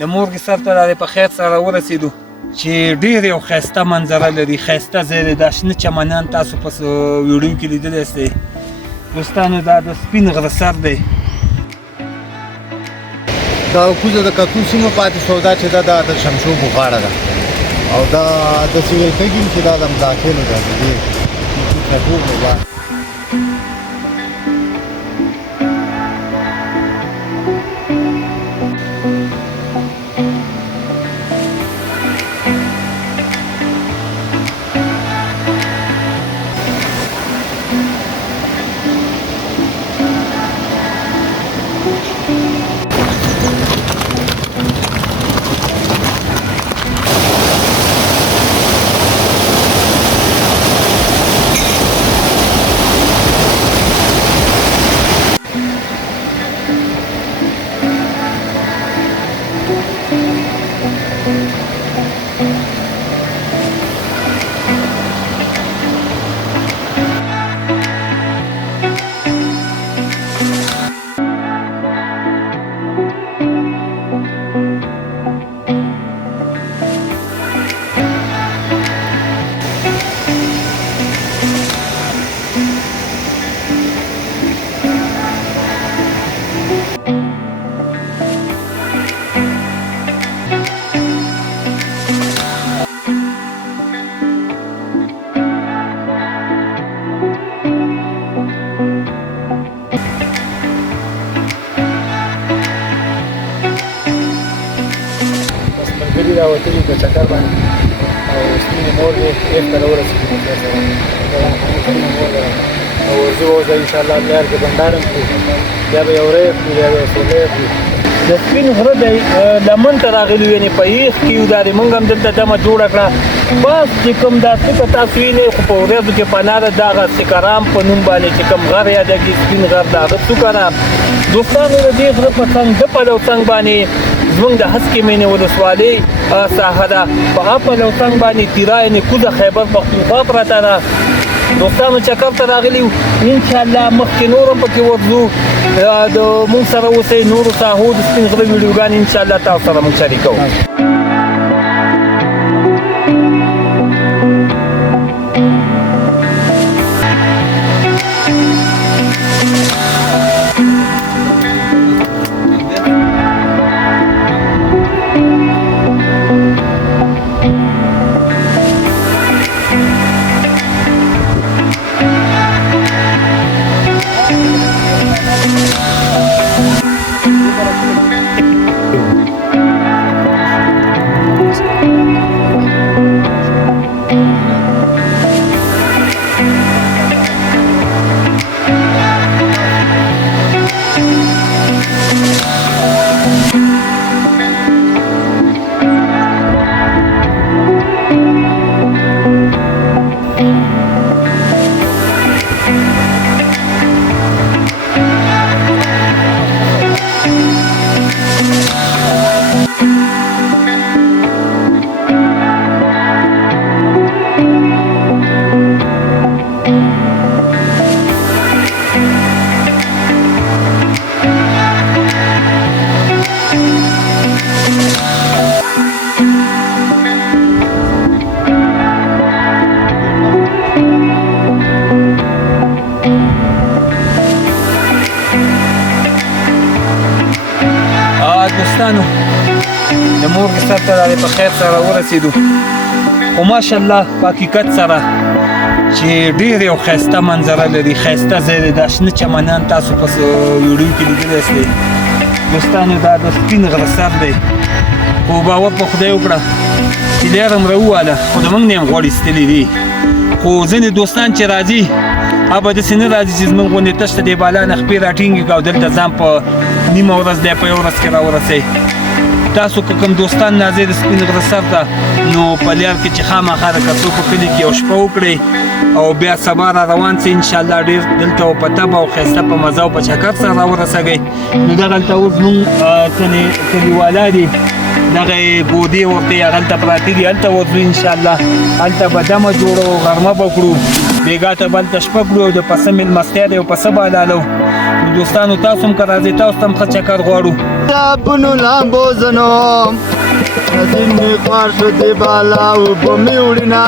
د مورګې سر ته د په خیر سره ورسېدو چې ډېر یو ښایسته منظره لري، ښایسته ځای دی. دا شنه چمنان تاسو په ویډیو کې لیدلی سئ دوستانو. دا د سپین غره سر دی. دا کوزه د کتو سیمه پاتې سودا چې دا د شمشو بخاره ده او دا د سویل کېږي چې دا د مداخلو ده دې ټول نه راوتلي په چکر باندې او سپینې مورګې هفته راورسېدو سپینې مورګه او ورځو اوس انشاءالله بیا کې بنډارم کړو بیا به یو ری کړو بیا به یو سولی کړو. د سپین غره دی لمن ته راغلي وو، یعنې په هېښ کې یو دا د موږ هم دلته دمه جوړه کړه. بس چې کوم دا څه تاسو ویلې خو په ورځو کې پناه ده دغه سیکارام په نوم باندې چې کوم غر یادېږي سپین غر د هغه څوکه دوستانو. د دې غره په څنګ د پلو څنګ باندې زموږ د هسکې مېنې ولسوالۍ ساحه ده، په هغه پلو څنګ باندې تیره یعنې کوزه خیبر پښتونخوا پرته ده. دوستانو چکر ته راغلي وو، انشاءالله مخکې نور هم پکې ورځو. د موږ سره اوسئ، نورو ساحو د سپین غره ویډیوګانې انشاءالله تاسو سره موږ شریکوو. دوستانو د مورګې سر ته د په خیر سره ورسېدو، خو ماشاءالله په حقیقت سره چې ډېر یو ښایسته منظره لري، ښایسته ځای دی. دا شنه چمنان تاسو په ویډیو کې لیدلی سئ دوستانو. دا د سپین غره سر دی، خو باور په خدای وکړه چې لیر هم راوواله، خو د موږ نه یې هم غوړ ایستلي دي. خو ځینې دوستان چې راځي هغه داسې نه راځي چې زموږ غوندې تشه دې بالا نه خپې راټینګي کړه او دلته ځان په نیمه ورځ دی په یو ورځ کې راورسئ. تاسو که کوم دوستان ناځئ د سپین غره سر ته نو په لیار کې چې خامخا د کڅو په کلي کې یو شپه وکړئ او بیا سبا را روان سئ انشاءالله. ډېر دلته په طبع او ښایسته په مزه او په چکر سره راورسېږئ. نو دغلته اوس زموږ کلیوالا دي دغه بودې ورته یې هغلته پراته دي، هلته ورځو انشاءالله. هلته به دمه جوړو، غرمه به کړو، بېګا ته به هلته شپه کړو او د پسه مېلمستیا دی او پسه به حلالو. دوستانو تاسو هم که راځئ تاسو ته هم ښه چکر غواړو بونو لامبو زنو ځینې خوار شو دې بالا اوبه مې وړینه